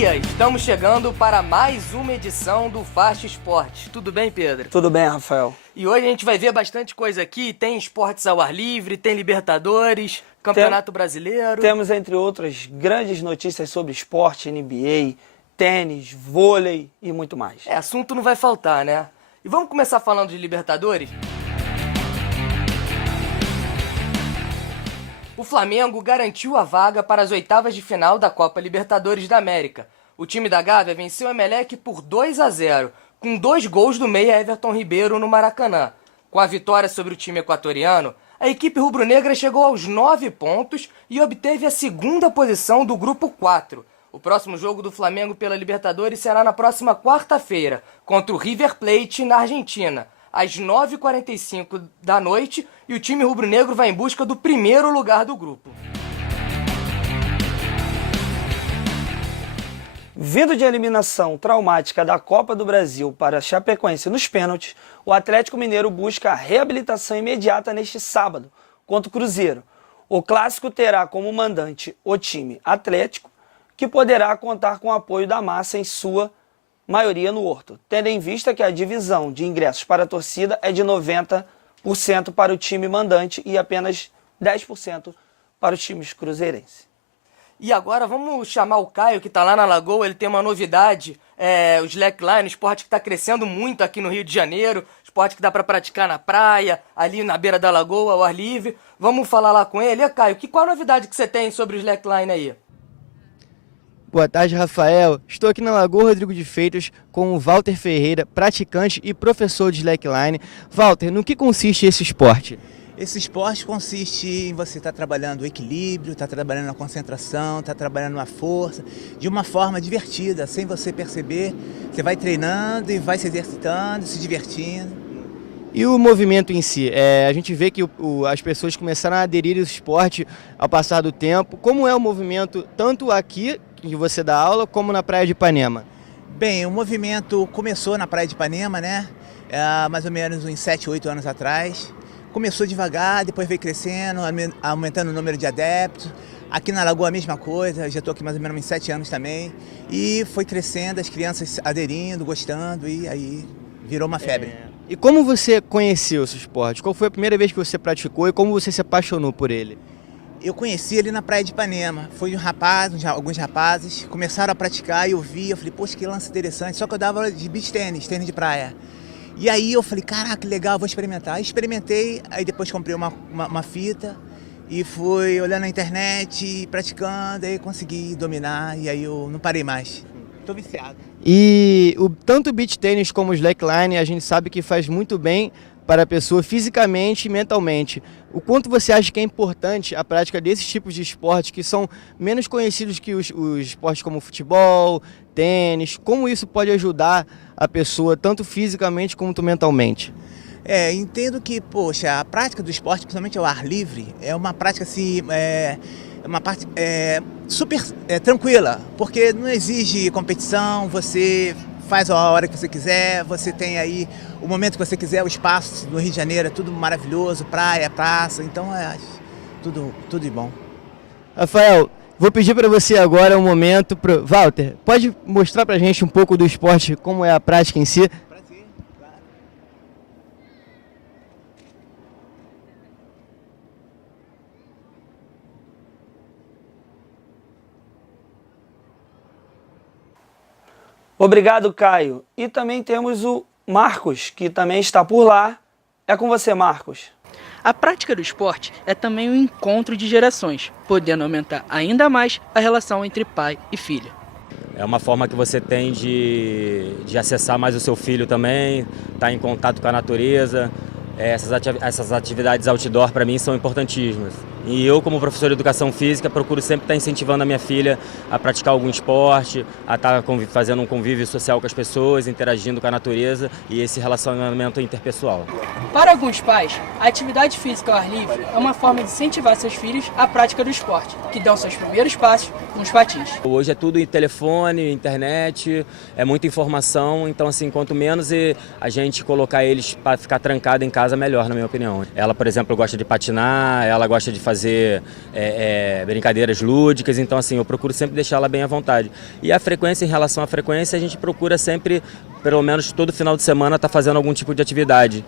dia! Estamos chegando para mais uma edição do Faixa Esportes. Tudo bem, Pedro? Tudo bem, Rafael. E hoje a gente vai ver bastante coisa aqui. Tem esportes ao ar livre, tem Libertadores, Campeonato Brasileiro. Temos, entre outras, grandes notícias sobre esporte, NBA, tênis, vôlei e muito mais. Assunto não vai faltar, né? E vamos começar falando de Libertadores? O Flamengo garantiu a vaga para as oitavas de final da Copa Libertadores da América. O time da Gávea venceu o Emelec por 2-0, com 2 gols do meia Everton Ribeiro no Maracanã. Com a vitória sobre o time equatoriano, a equipe rubro-negra chegou aos 9 pontos e obteve a segunda posição do Grupo 4. O próximo jogo do Flamengo pela Libertadores será na próxima quarta-feira, contra o River Plate na Argentina, às 9h45 da noite, e o time rubro-negro vai em busca do primeiro lugar do grupo. Vindo de eliminação traumática da Copa do Brasil para a Chapecoense nos pênaltis, o Atlético Mineiro busca a reabilitação imediata neste sábado, contra o Cruzeiro. O clássico terá como mandante o time Atlético, que poderá contar com o apoio da massa em sua maioria no Horto, tendo em vista que a divisão de ingressos para a torcida é de 90% para o time mandante e apenas 10% para os times cruzeirenses. E agora vamos chamar o Caio, que está lá na Lagoa. Ele tem uma novidade, o slackline, esporte que está crescendo muito aqui no Rio de Janeiro, esporte que dá para praticar na praia, ali na beira da lagoa, ao ar livre. Vamos falar lá com ele. E Caio, qual a novidade que você tem sobre o slackline aí? Boa tarde, Rafael. Estou aqui na Lagoa Rodrigo de Freitas com o Walter Ferreira, praticante e professor de slackline. Walter, no que consiste esse esporte? Esse esporte consiste em você estar trabalhando o equilíbrio, estar trabalhando a concentração, estar trabalhando a força, de uma forma divertida, sem você perceber. Você vai treinando e vai se exercitando, se divertindo. E o movimento em si? A gente vê que as pessoas começaram a aderir ao esporte ao passar do tempo. Como é o movimento, tanto aqui, que você dá aula, como na Praia de Ipanema? Bem, o movimento começou na Praia de Ipanema, né? Mais ou menos uns 7, 8 anos atrás. Começou devagar, depois veio crescendo, aumentando o número de adeptos. Aqui na Lagoa a mesma coisa, já estou aqui mais ou menos uns 7 anos também. E foi crescendo, as crianças aderindo, gostando, e aí virou uma febre. E como você conheceu esse esporte? Qual foi a primeira vez que você praticou e como você se apaixonou por ele? Eu conheci ali na Praia de Ipanema. Foi alguns rapazes, começaram a praticar e eu vi, eu falei, poxa, que lance interessante. Só que eu dava aula de beach tênis de praia. E aí eu falei, caraca, que legal, vou experimentar. Aí experimentei, aí depois comprei uma fita e fui olhando na internet, praticando, aí consegui dominar e aí eu não parei mais. Tô viciado. E tanto o beach tênis como o slackline, a gente sabe que faz muito bem para a pessoa fisicamente e mentalmente. O quanto você acha que é importante a prática desses tipos de esportes que são menos conhecidos que os esportes como futebol, tênis? Como isso pode ajudar a pessoa, tanto fisicamente quanto mentalmente? Entendo que, poxa, a prática do esporte, principalmente ao ar livre, é uma prática assim, uma parte super tranquila, porque não exige competição, você faz a hora que você quiser, você tem aí o momento que você quiser, o espaço no Rio de Janeiro é tudo maravilhoso, praia, praça, então tudo de bom. Rafael, vou pedir para você agora um momento, Walter, pode mostrar para a gente um pouco do esporte, como é a prática em si? Prazer, claro. Obrigado, Caio. E também temos o Marcos, que também está por lá. É com você, Marcos. A prática do esporte é também um encontro de gerações, podendo aumentar ainda mais a relação entre pai e filho. É uma forma que você tem de acessar mais o seu filho também, estar em contato com a natureza. Essas atividades outdoor para mim são importantíssimas. E eu, como professor de educação física, procuro sempre estar incentivando a minha filha a praticar algum esporte, a estar fazendo um convívio social com as pessoas, interagindo com a natureza e esse relacionamento interpessoal. Para alguns pais, a atividade física ao ar livre é uma forma de incentivar seus filhos à prática do esporte, que dão seus primeiros passos nos patins. Hoje é tudo em telefone, internet, é muita informação, então assim, quanto menos a gente colocar eles para ficar trancado em casa, melhor, na minha opinião. Ela, por exemplo, gosta de patinar, ela gosta de fazer fazer brincadeiras lúdicas, então assim, eu procuro sempre deixar ela bem à vontade. E a frequência, em relação à frequência, a gente procura sempre, pelo menos todo final de semana, estar fazendo algum tipo de atividade,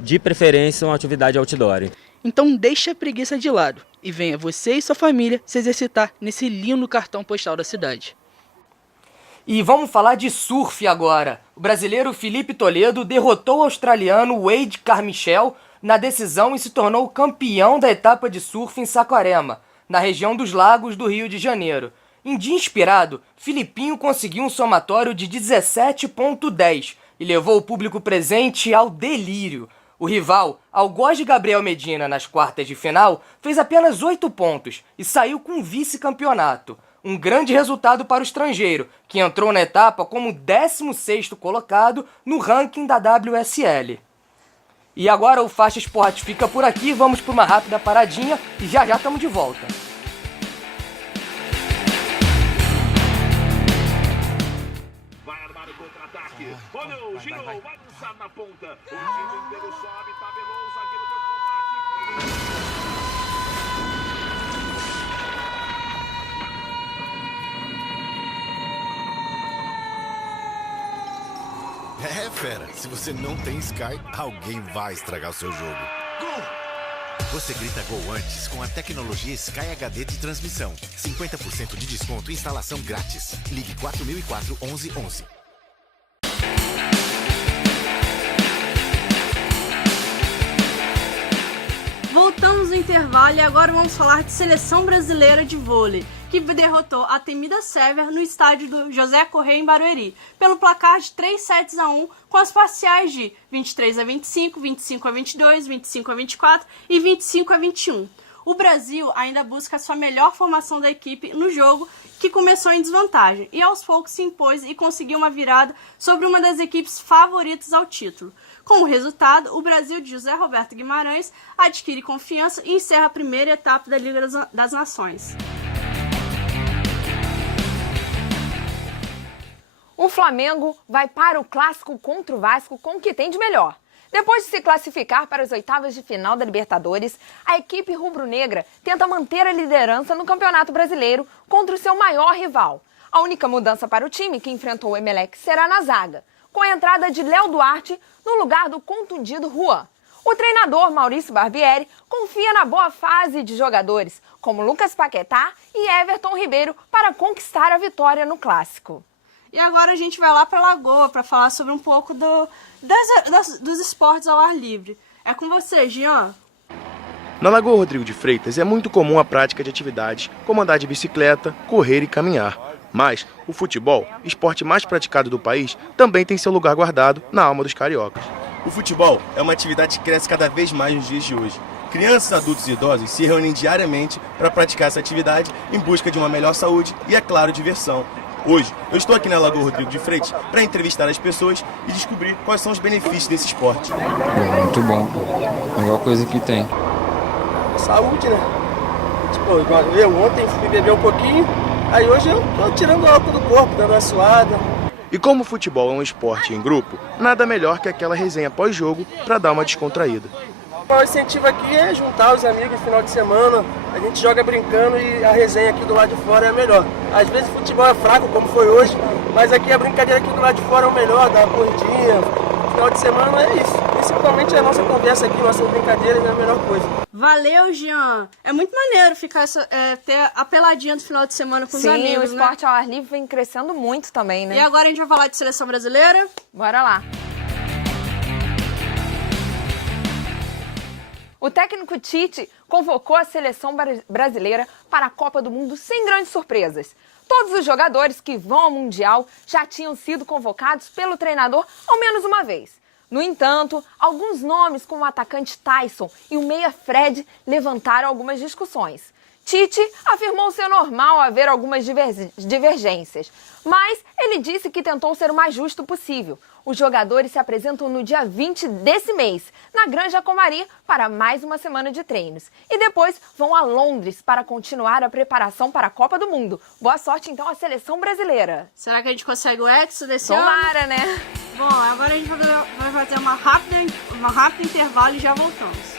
de preferência uma atividade outdoor. Então deixa a preguiça de lado e venha você e sua família se exercitar nesse lindo cartão postal da cidade. E vamos falar de surf agora. O brasileiro Felipe Toledo derrotou o australiano Wade Carmichael na decisão e se tornou campeão da etapa de surf em Saquarema, na região dos Lagos do Rio de Janeiro. Em dia inspirado, Filipinho conseguiu um somatório de 17,10 e levou o público presente ao delírio. O rival, Algoz de Gabriel Medina, nas quartas de final, fez apenas 8 pontos e saiu com vice-campeonato. Um grande resultado para o estrangeiro, que entrou na etapa como 16º colocado no ranking da WSL. E agora o Faixa Esporte fica por aqui, vamos para uma rápida paradinha e já estamos de volta. Vai armar o contra-ataque. Olhou, girou, vai lançar na ponta. O time inteiro sobe, tabelou, o zagueiro deu combate. É, fera, se você não tem Sky, alguém vai estragar o seu jogo. Gol! Você grita gol antes com a tecnologia Sky HD de transmissão. 50% de desconto e instalação grátis. Ligue 4004 1111. Voltamos no intervalo e agora vamos falar de seleção brasileira de vôlei, que derrotou a temida Sérvia no estádio do José Correia em Barueri, pelo placar de 3-1, com as parciais de 23-25, 25-22, 25-24 e 25-21. O Brasil ainda busca a sua melhor formação da equipe no jogo, que começou em desvantagem, e aos poucos se impôs e conseguiu uma virada sobre uma das equipes favoritas ao título. Com o resultado, o Brasil de José Roberto Guimarães adquire confiança e encerra a primeira etapa da Liga das Nações. O Flamengo vai para o clássico contra o Vasco com o que tem de melhor. Depois de se classificar para as oitavas de final da Libertadores, a equipe rubro-negra tenta manter a liderança no Campeonato Brasileiro contra o seu maior rival. A única mudança para o time que enfrentou o Emelec será na zaga, com a entrada de Léo Duarte no lugar do contundido Juan. O treinador Maurício Barbieri confia na boa fase de jogadores como Lucas Paquetá e Everton Ribeiro para conquistar a vitória no clássico. E agora a gente vai lá para Lagoa para falar sobre um pouco dos esportes ao ar livre. É com você, Jean. Na Lagoa Rodrigo de Freitas é muito comum a prática de atividades como andar de bicicleta, correr e caminhar. Mas o futebol, esporte mais praticado do país, também tem seu lugar guardado na alma dos cariocas. O futebol é uma atividade que cresce cada vez mais nos dias de hoje. Crianças, adultos e idosos se reúnem diariamente para praticar essa atividade em busca de uma melhor saúde e, é claro, diversão. Hoje, eu estou aqui na Lagoa Rodrigo de Freitas para entrevistar as pessoas e descobrir quais são os benefícios desse esporte. Muito bom, melhor coisa que tem. Saúde, né? Tipo, igual eu ontem fui beber um pouquinho, aí hoje eu tô tirando o álcool do corpo, dando uma suada. E como o futebol é um esporte em grupo, nada melhor que aquela resenha pós-jogo para dar uma descontraída. O incentivo aqui é juntar os amigos no final de semana, a gente joga brincando e a resenha aqui do lado de fora é a melhor. Às vezes o futebol é fraco, como foi hoje, mas aqui a brincadeira aqui do lado de fora é o melhor, dar uma corridinha. Final de semana é isso. Principalmente a nossa conversa aqui, nossas brincadeiras é a melhor coisa. Valeu, Jean. É muito maneiro ficar ter a peladinha do final de semana com os amigos, Sim, o esporte ao ar livre vem crescendo muito também, né? E agora a gente vai falar de seleção brasileira? Bora lá. O técnico Tite convocou a seleção brasileira para a Copa do Mundo sem grandes surpresas. Todos os jogadores que vão ao Mundial já tinham sido convocados pelo treinador ao menos uma vez. No entanto, alguns nomes como o atacante Tyson e o meia Fred levantaram algumas discussões. Tite afirmou ser normal haver algumas divergências, mas ele disse que tentou ser o mais justo possível. Os jogadores se apresentam no dia 20 desse mês, na Granja Comari, para mais uma semana de treinos. E depois vão a Londres para continuar a preparação para a Copa do Mundo. Boa sorte, então, à seleção brasileira. Será que a gente consegue o Hexa desse ano? Tomara, né? Bom, agora a gente vai fazer uma rápida intervalo e já voltamos.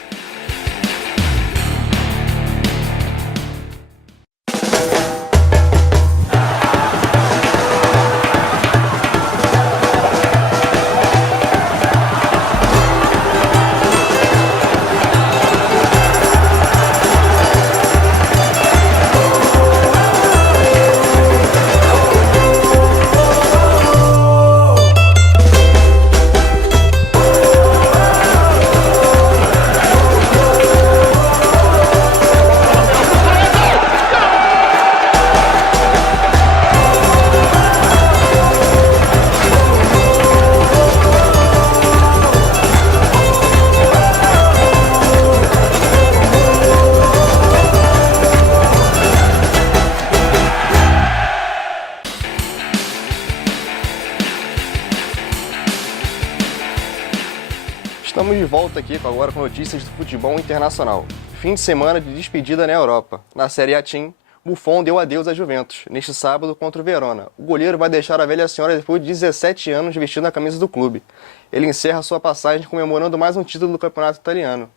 Estamos de volta aqui agora com notícias do futebol internacional. Fim de semana de despedida na Europa. Na Série A Team, Buffon deu adeus à Juventus, neste sábado contra o Verona. O goleiro vai deixar a velha senhora depois de 17 anos vestindo a camisa do clube. Ele encerra sua passagem comemorando mais um título do campeonato italiano.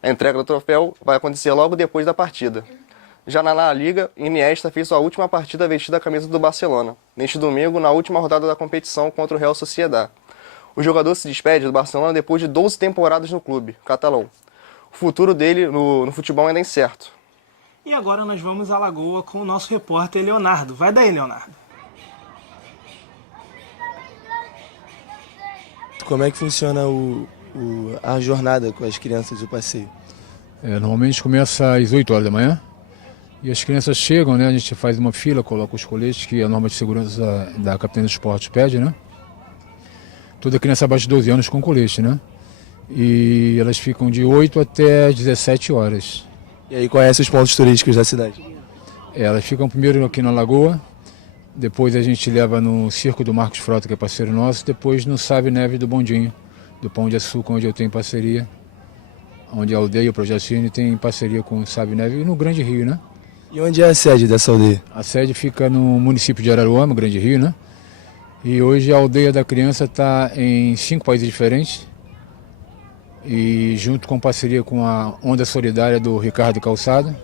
A entrega do troféu vai acontecer logo depois da partida. Já na La Liga, Iniesta fez sua última partida vestida a camisa do Barcelona, neste domingo, na última rodada da competição contra o Real Sociedad. O jogador se despede do Barcelona depois de 12 temporadas no clube catalão. O futuro dele no futebol ainda é incerto. E agora nós vamos à Lagoa com o nosso repórter Leonardo. Vai daí, Leonardo. Como é que funciona a jornada com as crianças, o passeio? Normalmente começa às 8 horas da manhã e as crianças chegam, né? A gente faz uma fila, coloca os coletes que a norma de segurança da Capitania do Esporte pede, né? Toda criança abaixo de 12 anos com colete, né? E elas ficam de 8 até 17 horas. E aí conhece os pontos turísticos da cidade? Elas ficam primeiro aqui na Lagoa, depois a gente leva no Circo do Marcos Frota, que é parceiro nosso, depois no Sabe Neve do Bondinho, do Pão de Açúcar, onde eu tenho parceria, onde a aldeia, o Projeto Cine, tem parceria com o Sabe Neve, e no Grande Rio, né? E onde é a sede dessa aldeia? A sede fica no município de Araruama, Grande Rio, né? E hoje a aldeia da criança está em 5 países diferentes, e junto com parceria com a Onda Solidária do Ricardo Calçado,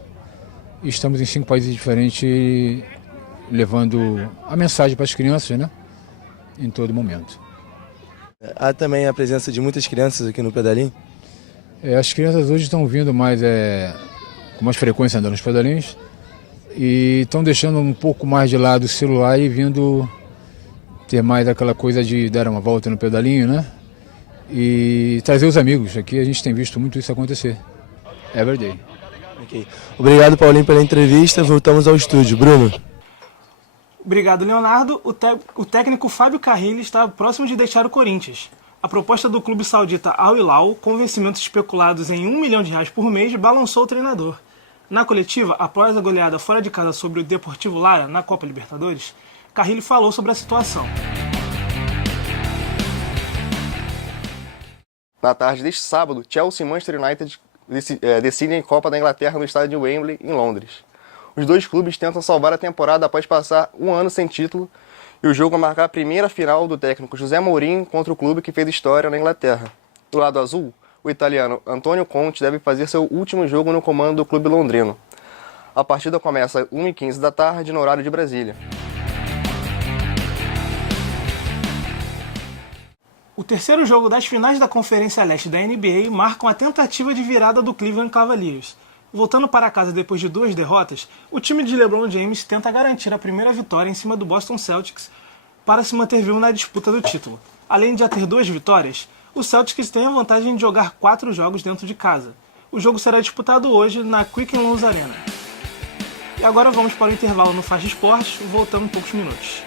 estamos em 5 países diferentes levando a mensagem para as crianças, né? Em todo momento. Há também a presença de muitas crianças aqui no pedalinho? As crianças hoje estão vindo mais com mais frequência andando nos pedalinhos e estão deixando um pouco mais de lado o celular e vindo ter mais aquela coisa de dar uma volta no pedalinho, né? E trazer os amigos. Aqui a gente tem visto muito isso acontecer. Every day. Okay. Obrigado, Paulinho, pela entrevista. Voltamos ao estúdio. Bruno. Obrigado, Leonardo. O técnico Fábio Carrilho está próximo de deixar o Corinthians. A proposta do clube saudita Al Hilal, com vencimentos especulados em R$1 milhão por mês, balançou o treinador. Na coletiva, após a goleada fora de casa sobre o Deportivo Lara na Copa Libertadores, Carrilho falou sobre a situação. Na tarde deste sábado, Chelsea e Manchester United decidem a Copa da Inglaterra no estádio de Wembley, em Londres. Os dois clubes tentam salvar a temporada após passar um ano sem título, e o jogo vai marcar a primeira final do técnico José Mourinho contra o clube que fez história na Inglaterra. Do lado azul, o italiano Antonio Conte deve fazer seu último jogo no comando do clube londrino. A partida começa às 1h15 da tarde no horário de Brasília. O terceiro jogo das finais da Conferência Leste da NBA marca uma tentativa de virada do Cleveland Cavaliers. Voltando para casa depois de 2 derrotas, o time de LeBron James tenta garantir a primeira vitória em cima do Boston Celtics para se manter vivo na disputa do título. Além de já ter 2 vitórias, o Celtics tem a vantagem de jogar 4 jogos dentro de casa. O jogo será disputado hoje na Quicken Loans Arena. E agora vamos para o intervalo no Faixa Esportes, voltando em poucos minutos.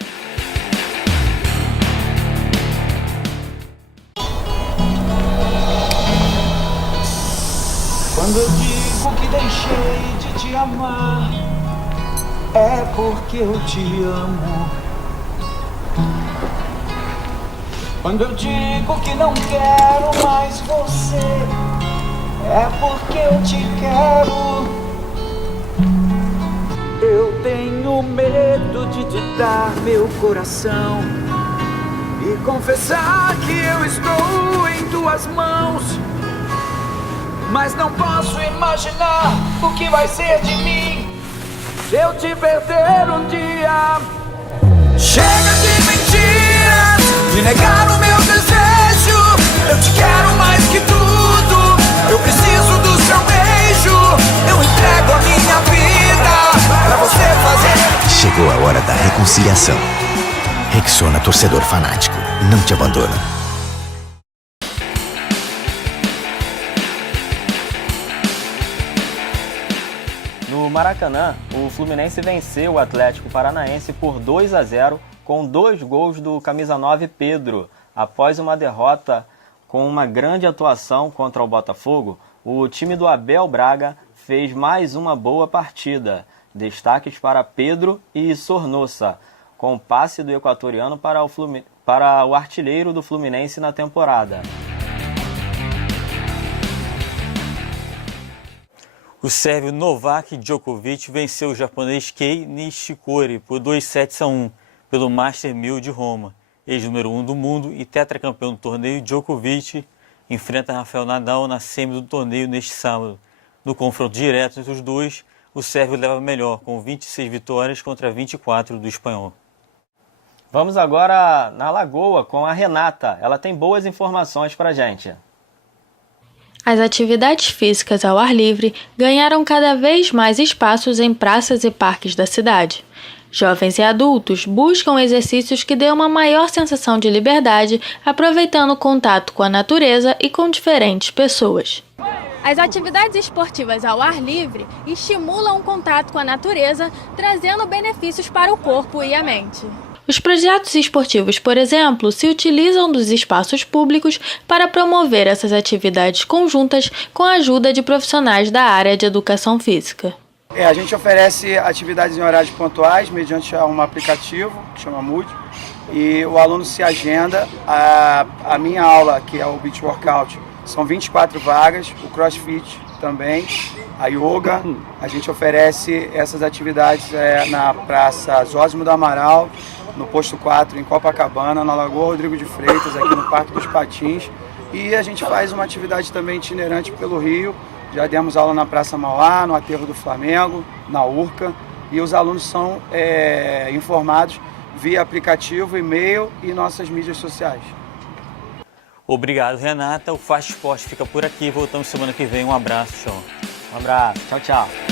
Quando eu digo que deixei de te amar, é porque eu te amo. Quando eu digo que não quero mais você, é porque eu te quero. Eu tenho medo de te dar meu coração e confessar que eu estou em tuas mãos. Mas não posso imaginar o que vai ser de mim se eu te perder um dia. Chega de mentiras, de negar o meu desejo. Eu te quero mais que tudo, eu preciso do seu beijo. Eu entrego a minha vida pra você fazer. Chegou a hora da reconciliação. Rexona, torcedor fanático, não te abandona. No Maracanã, o Fluminense venceu o Atlético Paranaense por 2-0 com 2 gols do camisa 9 Pedro. Após uma derrota com uma grande atuação contra o Botafogo, o time do Abel Braga fez mais uma boa partida. Destaques para Pedro e Sornosa, com passe do equatoriano para o artilheiro do Fluminense na temporada. O sérvio Novak Djokovic venceu o japonês Kei Nishikori por 2 sets a 1 pelo Master 1000 de Roma. Ex-número 1 do mundo e tetracampeão do torneio, Djokovic enfrenta Rafael Nadal na semi do torneio neste sábado. No confronto direto entre os dois, o sérvio leva melhor, com 26 vitórias contra 24 do espanhol. Vamos agora na Lagoa com a Renata. Ela tem boas informações para a gente. As atividades físicas ao ar livre ganharam cada vez mais espaços em praças e parques da cidade. Jovens e adultos buscam exercícios que dêem uma maior sensação de liberdade, aproveitando o contato com a natureza e com diferentes pessoas. As atividades esportivas ao ar livre estimulam o contato com a natureza, trazendo benefícios para o corpo e a mente. Os projetos esportivos, por exemplo, se utilizam dos espaços públicos para promover essas atividades conjuntas com a ajuda de profissionais da área de educação física. A gente oferece atividades em horários pontuais, mediante um aplicativo que chama Mood, e o aluno se agenda. A minha aula, que é o Beach Workout, são 24 vagas, o CrossFit também, a Yoga. A gente oferece essas atividades na Praça Zósimo do Amaral, no Posto 4, em Copacabana, na Lagoa Rodrigo de Freitas, aqui no Parque dos Patins. E a gente faz uma atividade também itinerante pelo Rio. Já demos aula na Praça Mauá, no Aterro do Flamengo, na Urca. E os alunos são informados via aplicativo, e-mail e nossas mídias sociais. Obrigado, Renata. O Fast Esporte fica por aqui. Voltamos semana que vem. Um abraço, show. Um abraço. Tchau, tchau.